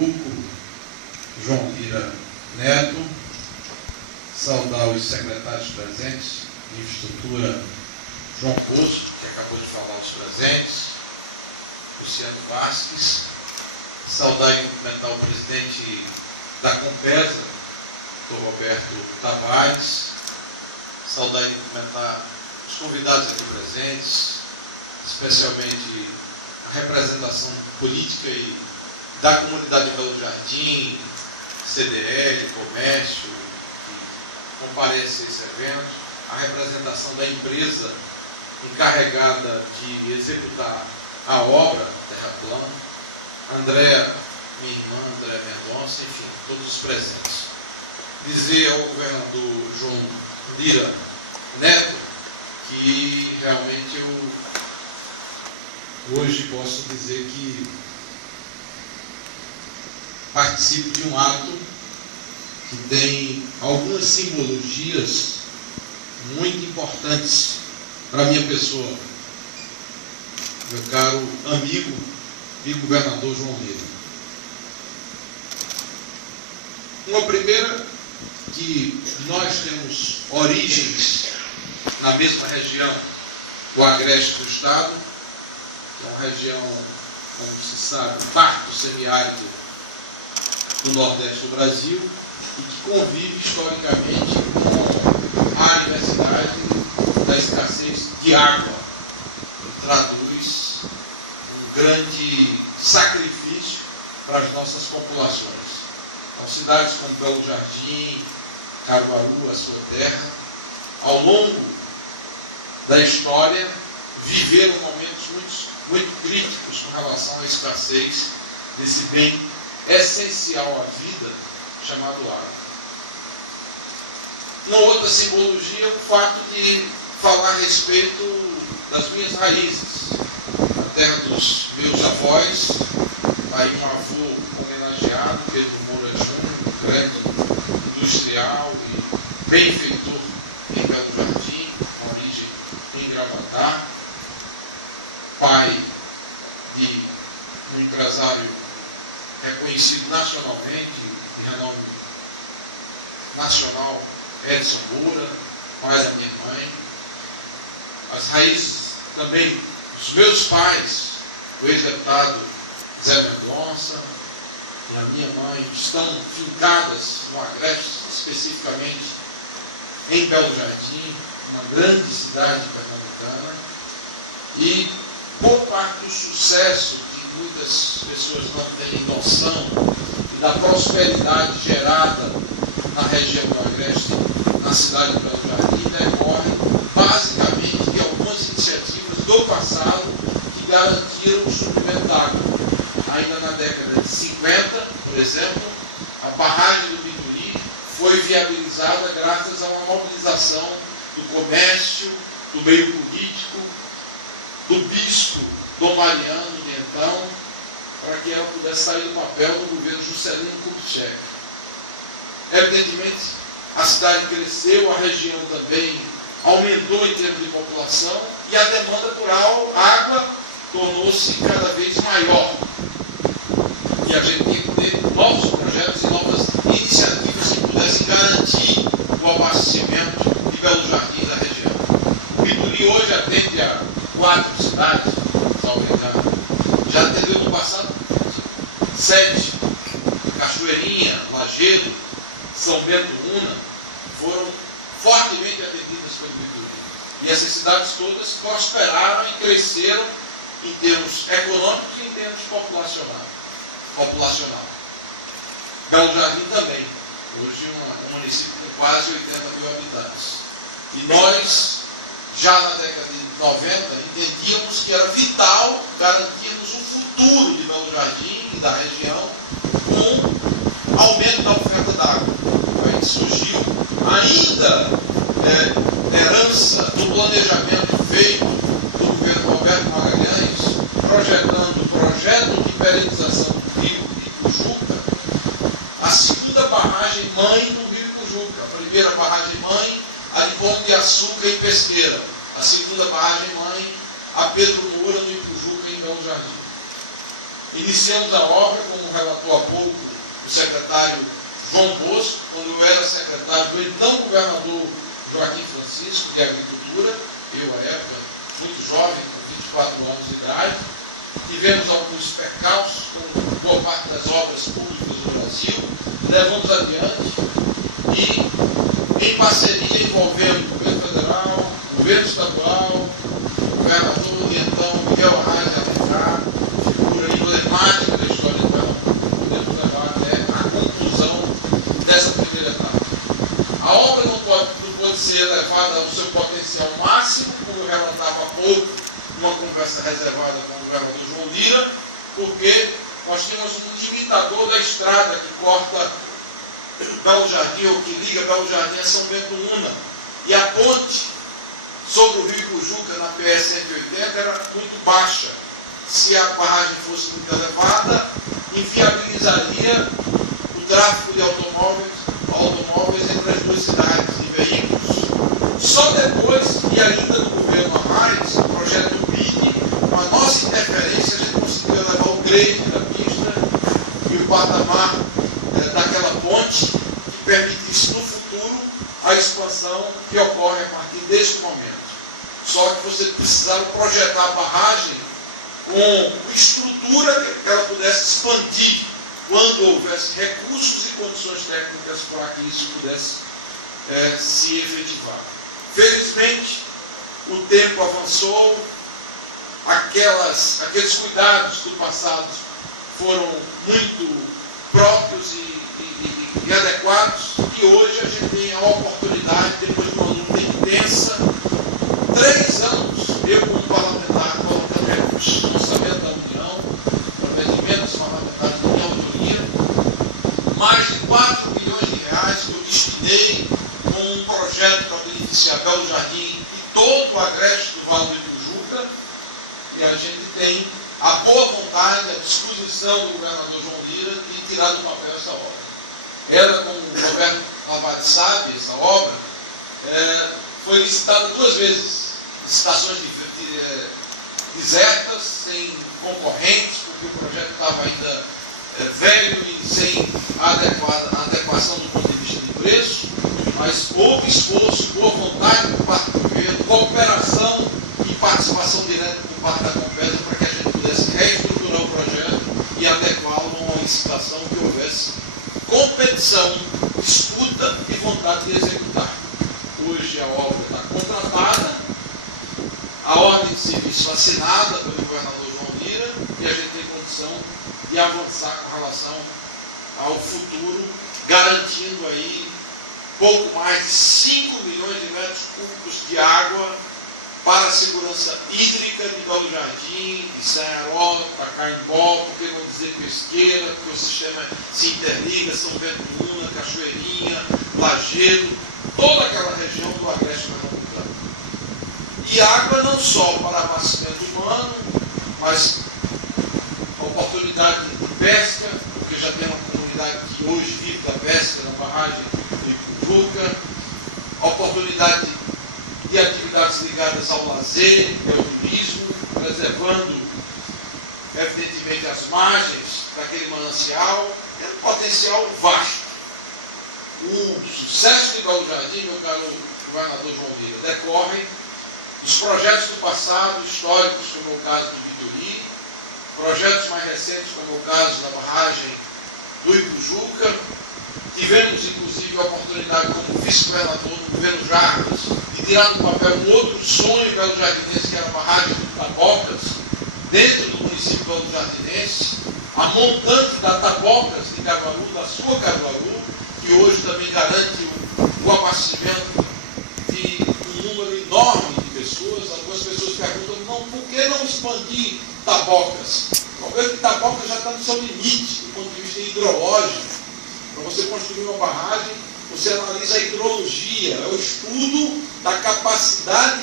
João Lira Neto, saudar os secretários presentes de Infraestrutura, João Bosco, que acabou de falar os presentes, Luciano Vasques, saudar e cumprimentar o presidente da Compesa, Dr. Roberto Tavares, saudar e cumprimentar os convidados aqui presentes, especialmente a representação política e da comunidade de Belo Jardim, CDL, comércio, que comparece a esse evento, a representação da empresa encarregada de executar a obra Terra Plana, Andréa, minha irmã Andréa Mendonça, enfim, todos os presentes. Dizer ao governador João Lira Neto que realmente eu hoje posso dizer que participo de um ato que tem algumas simbologias muito importantes para a minha pessoa, meu caro amigo e governador João Lira. Uma primeira, que nós temos origens na mesma região do agreste do estado, que é uma região, como se sabe, parto semiárido do Nordeste do Brasil e que convive historicamente com a adversidade da escassez de água, que traduz um grande sacrifício para as nossas populações. Então, cidades como Belo Jardim, Caruaru, a sua terra, ao longo da história, viveram momentos muito críticos com relação à escassez desse bem essencial à vida, chamado água. Uma outra simbologia é o fato de falar a respeito das minhas raízes, a terra dos meus avós, aí um avô homenageado, Pedro Moura Júnior, grande industrial e benfeitor em Belo Jardim, com origem em Gravatá, pai de um empresário reconhecido nacionalmente, de renome nacional, Edson Moura, pai da minha mãe. As raízes também dos meus pais, o ex-deputado Zé Mendonça e a minha mãe, estão fincadas no agreste, especificamente em Belo Jardim, uma grande cidade pernambucana, e boa parte do sucesso que muitas pessoas não têm noção e da prosperidade gerada na região do agreste, na cidade de Belo Jardim, decorre basicamente de algumas iniciativas do passado que garantiram o suprimento d'água. Ainda na década de 50, por exemplo, a barragem do Pituri foi viabilizada graças a uma mobilização do comércio, do meio político, do bispo Dom Mariano, de então, para que ela pudesse sair do papel do governo Juscelino Kubitschek. Evidentemente, a cidade cresceu, a região também aumentou em termos de população e a demanda por água tornou-se cada vez maior. E a gente tem que ter novos projetos e novas iniciativas que pudessem garantir o abastecimento de Belo Jardim e da região. O Pituri hoje atende a 4 cidades, já atendeu no passado 7, Cachoeirinha, Lajeado, São Bento Una, foram fortemente atendidas pelo Pituri. E essas cidades todas prosperaram e cresceram em termos econômicos e em termos populacional. Belo Jardim também, hoje um município com quase 80 mil habitantes. E nós, já na década de 90, entendíamos que era vital garantirmos o futuro de Belo Jardim e da região com aumento da oferta d'água. Aí surgiu ainda herança do planejamento feito do governo Roberto Magalhães, projetando o projeto de perenização do rio Ipujuca, a segunda barragem mãe do rio Ipujuca, a primeira barragem mãe, a de Pão de Açúcar em Pesqueira, a segunda barragem mãe, a Pedro Moura no Ipujuca em Belo Jardim. Iniciamos a obra, como relatou há pouco o secretário João Bosco, quando eu era secretário do então governador Joaquim Francisco, de Agricultura, eu à época, muito jovem, com 24 anos de idade. Tivemos alguns percalços com boa parte das obras públicas do Brasil, levamos adiante e, em parceria envolvendo o governo federal, o governo estadual, o governador e então Miguel Arraes de Alencar, figura emblemática da história do Pernambuco, podemos levar até a conclusão dessa primeira etapa. A obra não pode ser levada ao seu potencial máximo, como eu relatava há pouco, numa conversa reservada com o governador João Lira, porque nós tínhamos um limitador da estrada que corta Belo Jardim, ou que liga Belo Jardim a São Bento Una, e a ponte sobre o rio Ipujuca, na PS-180, era muito baixa. Se a barragem fosse muito elevada, inviabilizaria o tráfego de automóveis entre as duas cidades e veículos. Só depois, e ainda no governo Arraes, o projeto BID, com a nossa interferência, a gente conseguiu elevar o grade da pista e o patamar daquela ponte, que permitisse no futuro a expansão que ocorre a partir deste momento. Só que você precisava projetar a barragem com estrutura que ela pudesse expandir quando houvesse recursos e condições técnicas para que isso pudesse se efetivar. Felizmente, o tempo avançou, aqueles cuidados do passado foram muito próprios e adequados, e hoje a gente tem a oportunidade, depois de uma luta intensa, 3 anos, eu como parlamentar, colocando recursos no orçamento da União, através de emendas parlamentares da minha autoria, mais de 4 milhões de reais que eu destinei com um projeto para beneficiar Belo Jardim e todo o agreste do Vale do Ipujuca, e a gente tem a boa vontade, a disposição do governador João Lira de tirar do papel essa obra. Ela, como o Roberto Lavade sabe, essa obra foi licitada 2 vezes, licitações desertas, sem concorrentes, porque o projeto estava ainda velho e sem adequação do ponto de vista de preço, mas houve esforço, boa vontade por parte do governo, cooperação e participação direta por parte da Compesa para que a gente pudesse reestruturar o projeto e adequá-lo a uma licitação que houvesse competição, disputa e vontade de executar. Hoje a obra está contratada, a ordem de serviço assinada pelo governador João Lira, e a gente tem condição de avançar com relação ao futuro, garantindo aí pouco mais de 5 milhões de metros cúbicos de água para a segurança hídrica de Belo Jardim, de Sanharó, Pacaembó, por que não dizer Pesqueira, porque o sistema se interliga, São Bento Una, Cachoeirinha, Lajedo, toda aquela região do agreste pernambucano. E água não só para abastecimento humano, mas a oportunidade de pesca, porque já tem uma comunidade que hoje vive da pesca na barragem do Ipujuca, a oportunidade de atividades ligadas ao lazer e ao turismo, preservando, evidentemente, as margens daquele manancial, é um potencial vasto. O sucesso de Belo Jardim, meu caro governador João Lira, decorre dos projetos do passado, históricos, como é o caso do Vitori, projetos mais recentes, como é o caso da barragem do Ipujuca. Tivemos, inclusive, a oportunidade, como vice-governador do governo Jarbas, de tirar do papel um outro sonho belo-jardinense, que era a barragem do Tabocas, dentro do município belo-jardinense, a montante da Tabocas de Caruaru, da sua Caruaru, que hoje também garante o abastecimento de um número enorme de pessoas. Algumas pessoas perguntam, não, por que não expandir Tabocas? O problema é que Tabocas já está no seu limite, do ponto de vista hidrológico. Para você construir uma barragem, você analisa a hidrologia, é o estudo da capacidade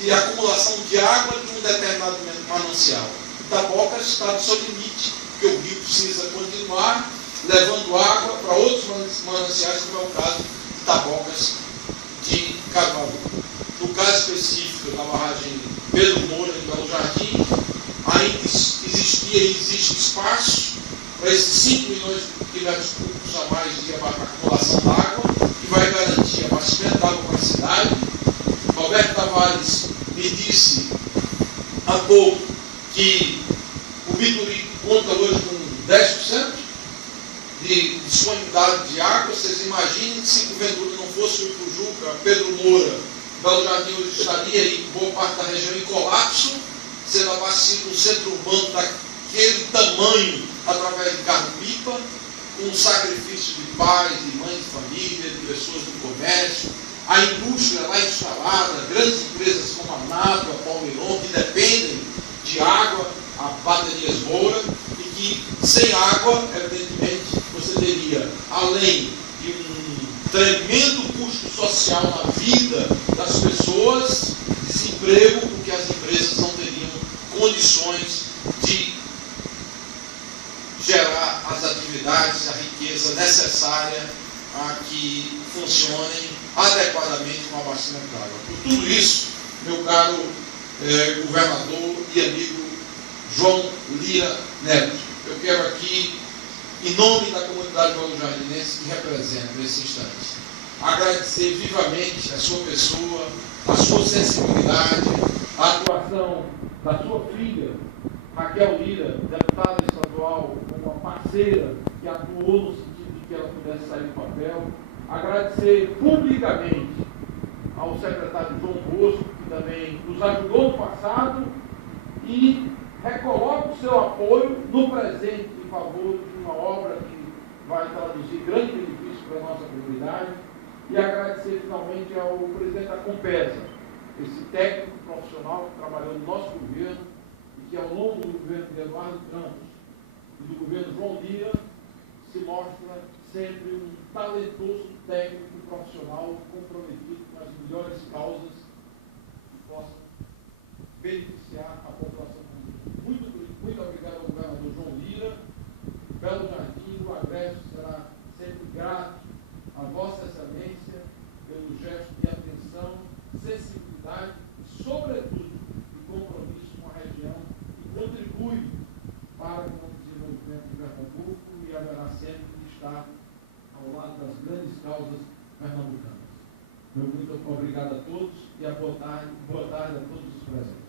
de acumulação de água de um determinado manancial. Tabocas está no seu limite, porque o rio precisa continuar levando água para outros mananciais, como é o caso de Tabocas de Caruaru. No caso específico da barragem Pedro Moura, em Belo Jardim, ainda existia e existe espaço para esses 5 milhões de metros cúbicos a mais de acumulação d'água, que vai garantir abastecimento d'água para a cidade. Roberto Tavares me disse há pouco que o Biturico conta hoje com 10% de disponibilidade de água. Vocês imaginem que, se porventura não fosse o Ipujuca, Pedro Moura, Belo Jardim hoje estaria aí, boa parte da região em colapso, sendo abastecido um centro urbano daquele tamanho através de carro-pipa, com um sacrifício de pais, de mães de família, de pessoas do comércio, a indústria lá instalada, grandes empresas como a NATO, a Palmeiron, que dependem de água, a baterias Moura, e que sem água, evidentemente, você teria, além de um tremendo custo social na vida das pessoas, desemprego, porque as empresas não teriam condições de gerar as atividades, a riqueza necessária a que funcionem adequadamente com o abastecimento de água. Por tudo isso, meu caro governador e amigo João Lira Neto, eu quero aqui, em nome da comunidade belo-jardinense que represento nesse instante, agradecer vivamente a sua pessoa, a sua sensibilidade, a atuação da sua filha, Raquel Lira, deputada estadual, como uma parceira que atuou no sentido de que ela pudesse sair do papel. Agradecer publicamente ao secretário João Bosco, que também nos ajudou no passado, e recoloco o seu apoio no presente em favor de uma obra que vai traduzir grande benefício para a nossa comunidade. E agradecer finalmente ao presidente da Compesa, esse técnico profissional que trabalhou no nosso governo e que, ao longo do governo de Eduardo Campos e do governo João Lira, se mostra sempre um talentoso técnico profissional comprometido com as melhores causas que possam beneficiar a população. Muito obrigado ao governador João Lira. Belo Jardim, o Agreste será sempre grato a Vossa Excelência pelo gesto de atenção, sensibilidade e, sobretudo, de compromisso com a região, que contribui para o desenvolvimento de Pernambuco e haverá sempre de estar ao lado das grandes causas pernambucanas. Meu muito obrigado a todos e boa tarde a todos os presentes.